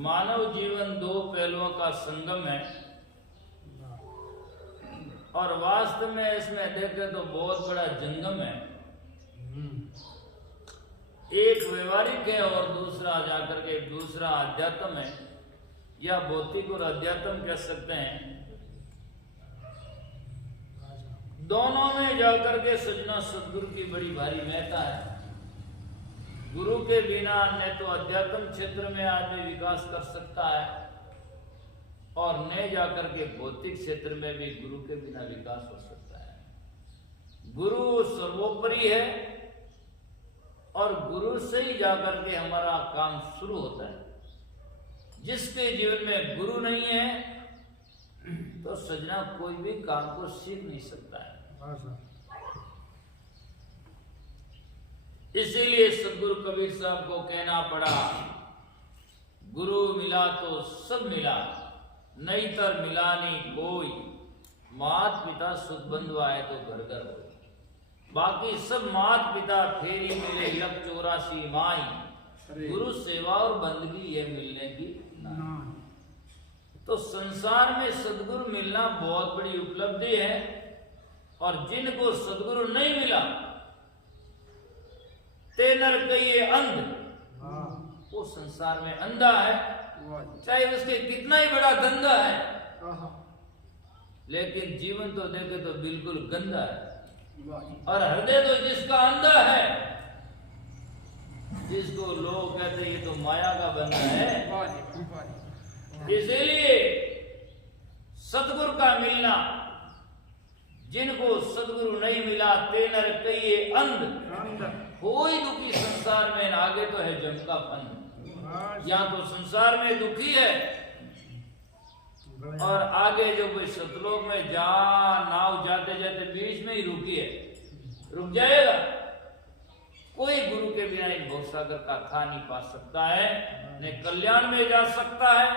मानव जीवन दो पहलुओं का संगम है और वास्तव में इसमें देखें तो बहुत बड़ा जंगम है। एक व्यवहारिक है और दूसरा जाकर के दूसरा अध्यात्म है, या भौतिक और अध्यात्म कह सकते हैं। दोनों में जाकर के सजना सदगुरु की बड़ी भारी महत्ता है। गुरु के बिना न तो अध्यात्म क्षेत्र में आदमी विकास कर सकता है और न जाकर के भौतिक क्षेत्र में भी गुरु के बिना विकास हो सकता है। गुरु सर्वोपरि है और गुरु से ही जाकर के हमारा काम शुरू होता है। जिसके जीवन में गुरु नहीं है तो सजना कोई भी काम को सीख नहीं सकता है। इसीलिए सदगुरु कबीर साहब को कहना पड़ा, गुरु मिला तो सब मिला, नहीं तर मिला नहीं कोई, मात पिता सुध बंधु आए तो घर घर हो। बाकी सब मात पिता फेरी मिले 184 माई, गुरु सेवा और बंदगी ये मिलने की ना। तो संसार में सदगुरु मिलना बहुत बड़ी उपलब्धि है और जिनको सदगुरु नहीं मिला तेनर कहिए अंध, वो संसार में अंधा है, चाहे उसके कितना ही बड़ा धंधा है, लेकिन जीवन तो देखे तो बिल्कुल गंदा है। और हृदय तो जिसका अंधा है, जिसको लोग कहते हैं ये तो माया का बंधा है। इसीलिए सतगुरु का मिलना, जिनको सदगुरु नहीं मिला तेनर कहिए अंध, कोई दुखी संसार में आगे तो है जम का फन। या तो संसार में दुखी है और आगे जो कोई सतलोक में जा नाव जाते जाते बीच में ही रुकी है, रुक जाएगा। कोई गुरु के बिना इन भवसागर का खा नहीं पा सकता है, न कल्याण में जा सकता है,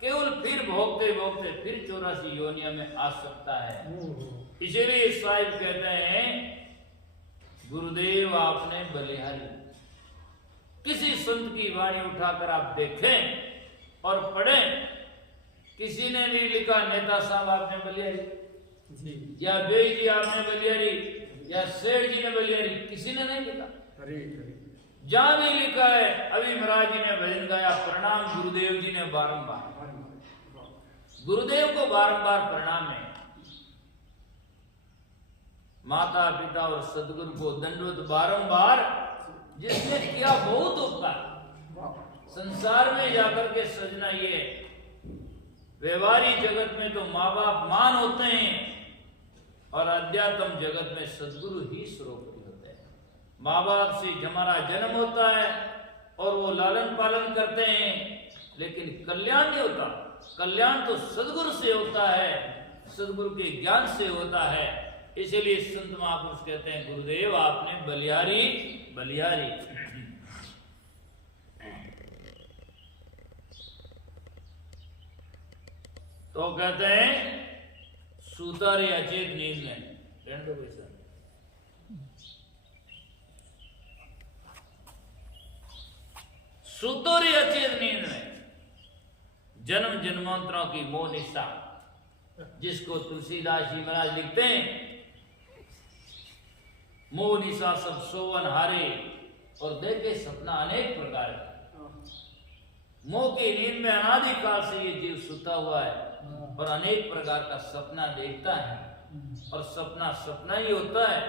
केवल फिर भोगते भोगते फिर 84 योनिया में आ सकता है। इसीलिए साहिब कहते हैं, गुरुदेव आपने बलिहारी। किसी संत की वाणी उठाकर आप देखें और पढ़ें, किसी ने नहीं लिखा नेता साहब आपने बलिहारी, या बेई जी आपने बलिहारी, या सेठ जी ने बलिहारी, किसी ने नहीं लिखा। जहां भी लिखा है, अभी महाराज जी ने भजन गाया, प्रणाम गुरुदेव जी ने बारंबार, गुरुदेव को बारंबार प्रणाम है। माता पिता और सदगुरु को दंडवत बारंबार, जिसने किया बहुत उपकार। संसार में जाकर के सजना ये व्यवहारिक जगत में तो माँ बाप मान होते हैं और अध्यात्म जगत में सदगुरु ही स्वरूप होते हैं। माँ बाप से हमारा जन्म होता है और वो लालन पालन करते हैं, लेकिन कल्याण नहीं होता। कल्याण तो सदगुरु से होता है, सदगुरु के ज्ञान से होता है। इसीलिए संत महापुरुष कहते हैं, गुरुदेव आपने बलिहारी बलिहारी। तो कहते हैं सूतारी अचेत नींद में, सूतोरी अचेत नींद में जन्म जन्मांतरों की मोह निष्ठा, जिसको तुलसीदास जी महाराज लिखते हैं, मोह निशा सब सोवन हारे और देखे सपना अनेक प्रकार का। मोह की नींद में अनादिकाल से ये जीव सुता हुआ है और अनेक प्रकार का सपना देखता है, और सपना सपना ही होता है।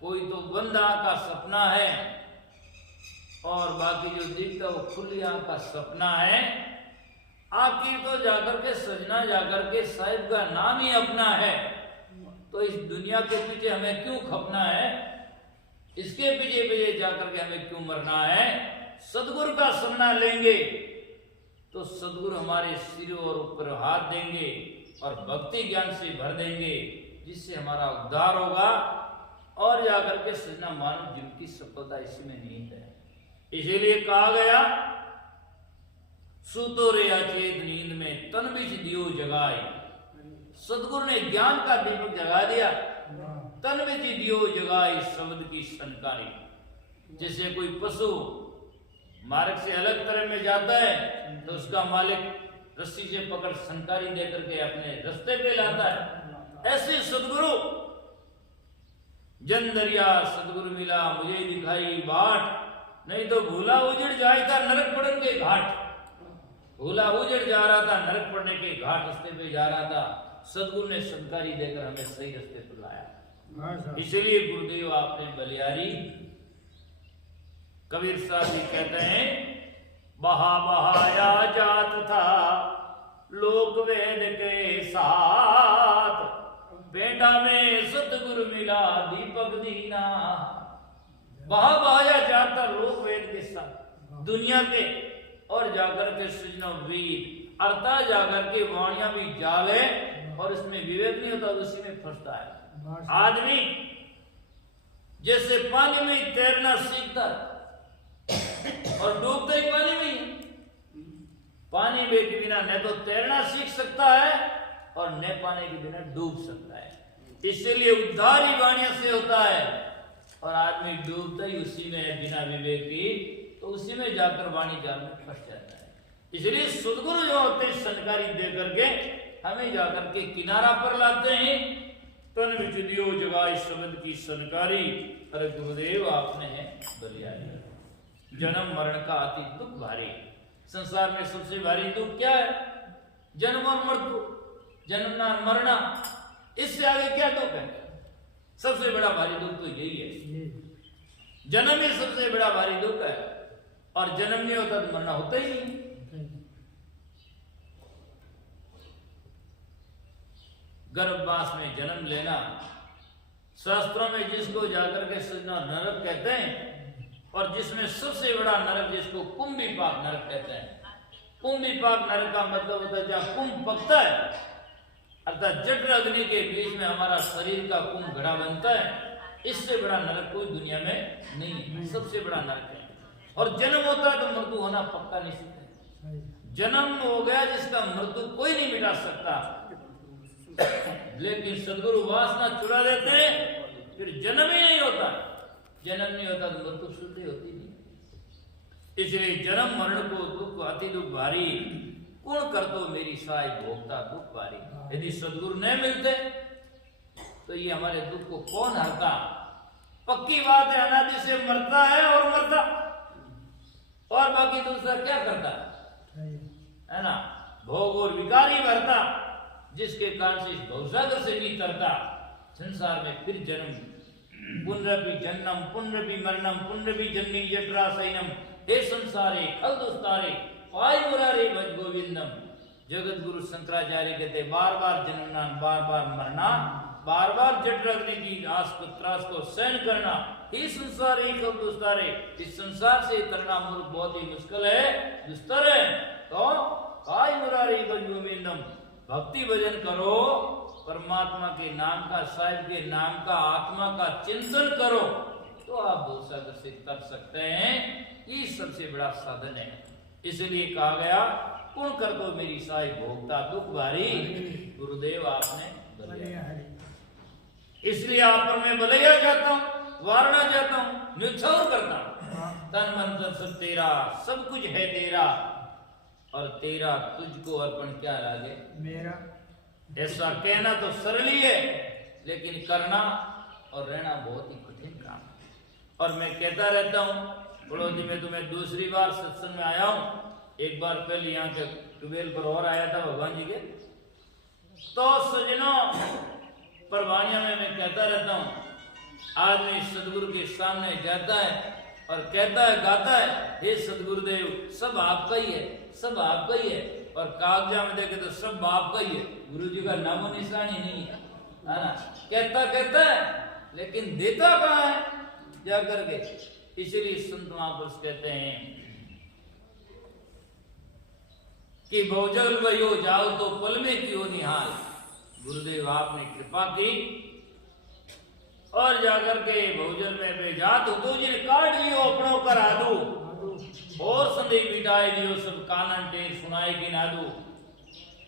कोई तो बंद आंख का सपना है और बाकी जो दिखता है वो खुली आंख का सपना है। आखिर तो जाकर के सजना जाकर के साहिब का नाम ही अपना है। तो इस दुनिया के पीछे हमें क्यों खपना है, इसके पीछे पीछे जाकर के हमें क्यों मरना है। सदगुरु का सपना लेंगे तो सदगुरु हमारे सिर और ऊपर हाथ देंगे और भक्ति ज्ञान से भर देंगे, जिससे हमारा उद्धार होगा और जाकर के सजना मानव जीवन की सफलता इसी में निहित है। इसीलिए कहा गया, सूतो रे अचेत नींद में तन बिच दियो जगाए। सदगुरु ने ज्ञान का दीपक जगा दिया, तन बिच दियो जगाई शब्द की सनकारी। जैसे कोई पशु मार्ग से अलग तरह में जाता है तो उसका मालिक रस्सी से पकड़ संकारी देकर के अपने रास्ते पे लाता है। ऐसे सदगुरु जन दरिया सदगुरु मिला मुझे दिखाई बाट, नहीं तो भूला उजड़ जाए था नरक पड़न के घाट। भूला उजड़ जा रहा था नरक पड़ने के घाट रास्ते पे जा रहा था, सदगुरु ने संकारी देकर हमें सही रास्ते पर लाया। इसलिए गुरुदेव आपने बलियारी, कबीर साहब जी कहते हैं बहा बहाया जात था लोक वेद के साथ, बेटा में सतगुरु मिला दीपक दीना। बहा बहाया जाता लोक वेद के साथ दुनिया के, और जाकर के सृजनो वीर अर्थात जाकर के वाणियां भी जाले और इसमें विवेक नहीं होता, उसी में फंसता है आदमी। जैसे पानी में तैरना सीखता और डूबता ही पानी में, पानी में के बिना न तो तैरना सीख सकता है और न पानी के बिना डूब सकता है। इसलिए उद्धार ही वाणिया से होता है, और आदमी डूबता ही उसी में है बिना विवेक की, तो उसी में जाकर वाणी जाल में फंस जाता है। इसलिए सदगुरु जो होते हैं संकारी दे करके हमें जाकर के किनारा पर लाते हैं। तन विच दियो जगाई शब्द की संकारी, अरे गुरुदेव आपने है बलियारी। जन्म मरण का अति दुख भारी, संसार में सबसे भारी दुख क्या है? जन्म और मृत्यु, जन्मना मरना, इससे आगे क्या दुख है? सबसे बड़ा भारी दुख तो यही है। जन्म ही सबसे बड़ा भारी दुख है, और जन्म नहीं होता तो मरना होता ही नहीं। गर्भवास में जन्म लेना, शास्त्रों में जिसको जाकर के सजना नरक कहते हैं, और जिसमें सबसे बड़ा नरक जिसको कुंभिपाक नरक कहते हैं। कुंभिपाक नरक का मतलब होता है जहां कुंभ पकता है, अर्थात जठर अग्नि के बीच में हमारा शरीर का कुंभ घड़ा बनता है। इससे बड़ा नरक कोई दुनिया में नहीं है, सबसे बड़ा नरक है। और जन्म होता है तो मृत्यु होना पक्का निश्चित है। जन्म हो गया जिसका मृत्यु कोई नहीं मिटा सकता, लेकिन सदगुरु वासना चुरा देते हैं, फिर जन्म ही नहीं होता। जन्म नहीं होता तो मृत्यु शुद्धि होती नहीं। इसलिए जन्म मरण को दुख अति दुख भारी, कौन कर तो मेरी साई भोगता दुख भारी। यदि सदगुरु नहीं मिलते तो ये हमारे दुख को कौन हरता? पक्की बात है, अनादि से मरता है और मरता, और बाकी दूसरा क्या करता है ना? भोग और विकार ही भरता, जिसके कारण से इस भवसागर से नहीं करता। संसार में फिर जन्म, पुनरपि जन्म पुनरपि मरणम पुनरपि जन्मी जठराशयनम, हे संसारे खल दुस्तारे पाई मुरारे भज गोविंदम। जगत गुरु शंकराचार्य कहते बार बार जन्मना, बार बार मरना, बार बार जठर अग्नि की आस को त्रास को सहन करना, हे संसारे खल दुस्तारे। इस संसार से तरना मूर्ख बहुत ही मुश्किल है, दुस्तर है। तो पाई मुरारे भज गोविंदम, भक्ति भजन करो, परमात्मा के नाम का, साहिब के नाम का, आत्मा का चिंतन करो, तो आप भवसागर से कर सकते हैं। ये सबसे बड़ा साधन है। इसलिए कहा गया कौन कर दो मेरी साई भोगता दुख भारी। गुरुदेव आपने बलिया, इसलिए आप पर मैं बलिया जाता हूँ, वारणा जाता हूँ, निछावर करता हूँ। तन मन धन सब तेरा, सब कुछ है तेरा, और तेरा तुझको अर्पण क्या लागे मेरा। ऐसा कहना तो सरल ही है, लेकिन करना और रहना बहुत ही कठिन काम है। और मैं कहता रहता हूँ, बड़ौदी में तो मैं दूसरी बार सत्संग में आया हूँ, एक बार पहले यहाँ के ट्यूबवेल पर और आया था भगवान जी के। तो सजनों, परवानिया में मैं कहता रहता हूँ, आदमी सदगुरु के सामने जाता है और कहता है, गाता है, हे सदगुरुदेव सब आपका ही है, सब आपका ही है। और कागजा में देखे तो सब बाप का ही है, गुरु जी का नामो निशान ही नहीं है ना। कहता है, लेकिन देता कहाँ है जा करके। इसलिए संत महापुरुष कहते हैं कि बहुजल वयो जाओ तो पल में क्यों निहाल। गुरुदेव आपने कृपा की और जाकर के बहुजल में बेजात हो तो जिन काट लियो अपनों कर आदू, और संदेश मिटाए दियो सब कानन टेर सुनाए कि नादू,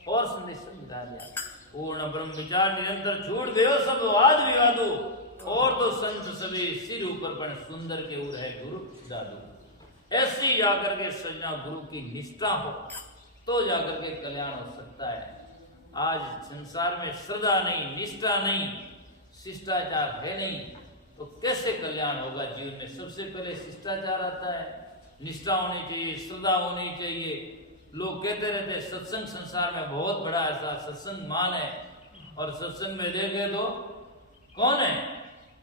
और संदेश मिटा दिया। पूर्ण ब्रह्म विचार निरंतर छूट गयो सब वाद विवादो, और तो संत सभी सिर ऊपर पर सुंदर के उर है गुरु दादू। ऐसी जाकर के सजना गुरु की निष्ठा हो तो जाकर के कल्याण हो सकता है। आज संसार में श्रद्धा नहीं, निष्ठा नहीं, शिष्टाचार है नहीं, तो कैसे कल्याण होगा जीवन में? सबसे पहले शिष्टाचार आता है, निष्ठा होनी चाहिए, श्रद्धा होनी चाहिए। लोग कहते रहते हैं सत्संग संसार में बहुत बड़ा ऐसा सत्संग मान है, और सत्संग में देखे तो कौन है?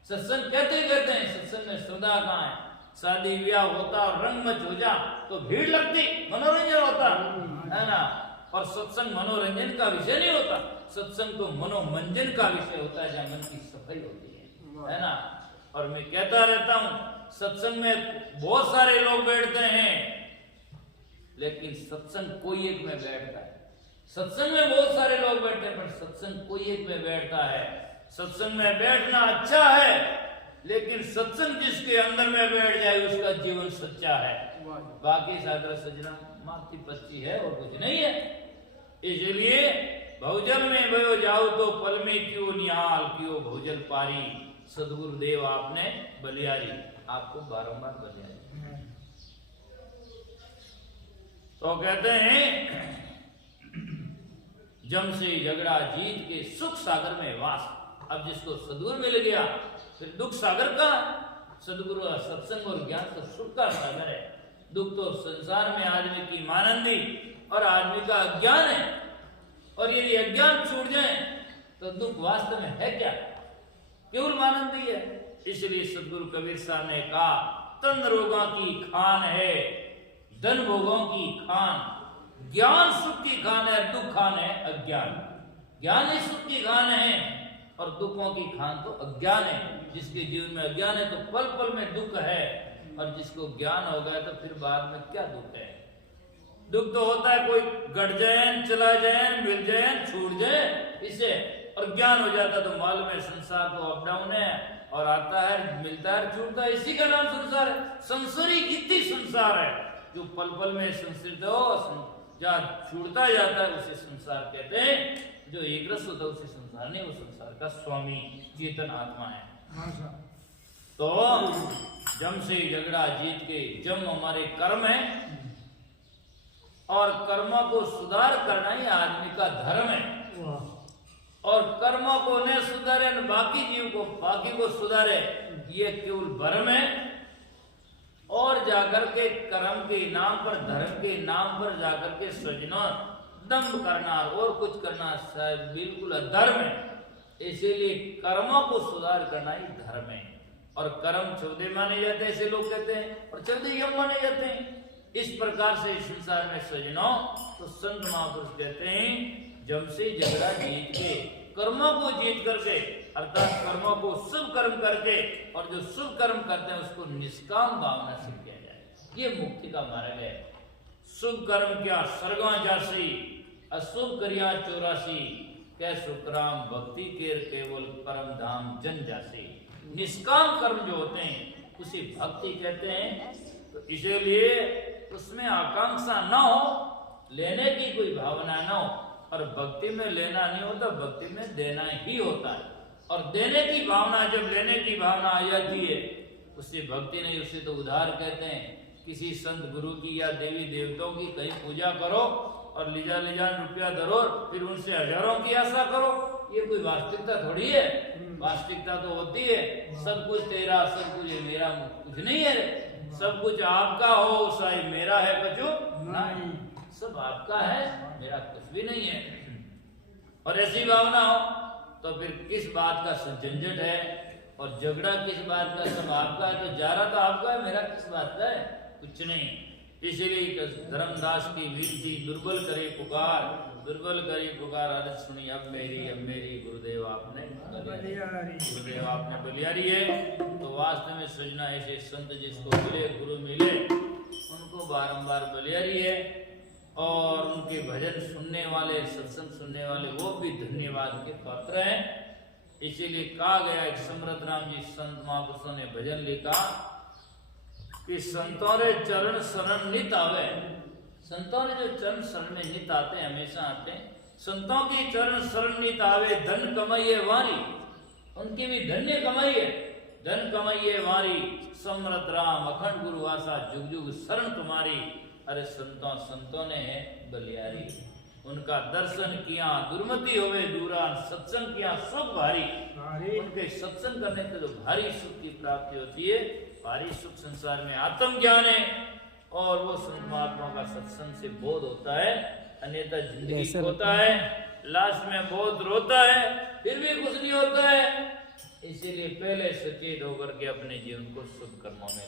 सत्संग कहते हैं, सत्संग में श्रद्धा कहाँ है? शादी ब्याह होता और रंगमंच हो जा तो भीड़ लगती, मनोरंजन होता है ना। और सत्संग मनोरंजन का विषय नहीं होता, सत्संग तो मनोमंजन का विषय होता है, जहाँ मन की सफाई होती है ना। और मैं कहता रहता हूँ सत्संग में बहुत सारे लोग बैठते हैं, लेकिन सत्संग कोई एक में बैठता है। सत्संग में बहुत सारे लोग बैठते हैं, पर सत्संग कोई एक में बैठता है। सत्संग में बैठना अच्छा है, लेकिन सत्संग जिसके अंदर में बैठ जाए उसका जीवन सच्चा है। बाकी सागर सजना माती पच्ची है और कुछ नहीं है। इसलिए भवजल में भयो जाओ तो पल में क्यों निहाल क्यों भवजल पारी। सदगुरुदेव आपने बलियारी, आपको बारंबार बलियारी। तो कहते हैं जम से झगड़ा जीत के सुख सागर में वास। अब जिसको सदगुरु मिल गया फिर दुख सागर का, सदगुरु सत्संग और ज्ञान तो सुख का सागर है। दुख तो संसार में आदमी की मानंदी और आदमी का अज्ञान है, और यदि अज्ञान छूट जाए तो दुख वास्तव में है क्या? केवल मानंदी है। इसलिए सदगुरु कबीर साहब ने कहा तन रोगों की खान है, धन भोगों की खान। ज्ञान सुख की खान है, दुख खान है अज्ञान। ज्ञान ही सुख की खान है और दुखों की खान तो अज्ञान है। जिसके जीवन में अज्ञान है तो पल पल में दुख है, और जिसको ज्ञान हो गया तो फिर बाद में क्या दुख है? दुख तो होता है कोई घट जाए, चला जाए, मिल जाए, छूट जाए इसे, और ज्ञान हो जाता तो मालूम है संसार तो अप डाउन है, और आता है, मिलता है, छूटता है, इसी का नाम संसार है। संसारी कितनी संसार है, जो पल पल में संस्कृत हो, जहाँ छूटता जाता है उसे संसार कहते हैं। जो एक रस होता है उसे संसार नहीं, वो संसार का स्वामी चेतन आत्मा है। तो जम से झगड़ा जीत के, जम हमारे कर्म है, और कर्मों को सुधार करना ही आदमी का धर्म है। और कर्मों को न सुधारे न बाकी को सुधारे, ये केवल भ्रम है। और जाकर के कर्म के नाम पर, धर्म के नाम पर जाकर के सजना दंभ करना और कुछ करना बिल्कुल अधर्म है। इसीलिए कर्मों को सुधार करना ही धर्म है। और कर्म चौदह माने जाते हैं, ऐसे लोग कहते हैं, और 14 यम माने जाते हैं। इस प्रकार से संसार में सजनों, तो संत महापुरुष कहते हैं जम से झगड़ा जीत के, कर्मों को जीत करके, अर्थात कर्मों को शुभ कर्म करके, और जो शुभ कर्म करते हैं उसको निष्काम भावना से किया जाए, ये मुक्ति का मार्ग है। शुभ कर्म क्या सर्गा जासी, अशुभ क्रिया 84, कै सुखराम भक्ति केर केवल परम धाम जन जासी। निष्काम कर्म जो होते हैं उसे भक्ति कहते हैं। तो इसीलिए उसमें आकांक्षा न हो, लेने की कोई भावना न हो, और भक्ति में लेना नहीं होता, भक्ति में देना ही होता है। और देने की भावना, जब लेने की भावना आ जाती है उससे भक्ति नहीं, उससे तो उधार कहते हैं। किसी संत गुरु की या देवी देवताओं की कहीं पूजा करो और लिजा रुपया धरो, फिर उनसे हजारों की आशा करो, ये कोई वास्तविकता थोड़ी है। वास्तविकता तो होती है सब कुछ तेरा, सब कुछ मेरा, कुछ नहीं है। सब कुछ आपका हो, शायद मेरा है कछु नहीं, सब आपका है, मेरा कुछ भी नहीं है। और ऐसी भावना हो तो फिर किस बात का झंझट है, और झगड़ा किस बात का? सब आपका है, तो जा रहा तो आपका है, मेरा किस बात का है? कुछ नहीं। इसलिए धर्मदास की विनती, दुर्बल करे पुकार, दुर्बल करे पुकार, आदत सुनी अब मेरी गुरुदेव आपने बलियारी है। तो वास्तव में सजना ऐसे संत जिसको मिले, गुरु मिले, उनको बारंबार बलियारी है। और उनके भजन सुनने वाले, सत्संग सुनने वाले, वो भी धन्यवाद के पात्र हैं। इसीलिए कहा गया, एक समरथ राम जी संत महापुरुषों ने भजन लिखा कि संतों रे चरण शरण नित आवे। संतों ने जो चरण शरण में नित आते हैं, हमेशा आते हैं, संतों की चरण शरण नित आवे, धन कमाइए वारी, उनकी भी धन्य कमाई है। धन कमाइए वारी, समरथ राम अखंड गुरु आशा, जुग जुग शरण तुम्हारी। अरे संतों ने है बलियारी, उनका दर्शन किया दुर्मति होवे दूरा, सत्संग किया सुख भारी। उनके सत्संग करने से तो भारी सुख की प्राप्ति होती है। भारी सुख संसार में आत्मज्ञान है, और वो संत महात्मा का सत्संग से बोध होता है, अन्यथा जिंदगी होता है, लास्ट में बहुत रोता है, फिर भी कुछ नहीं होता है। इसीलिए पहले सचेत होकर के अपने जीवन को शुभ कर्मों में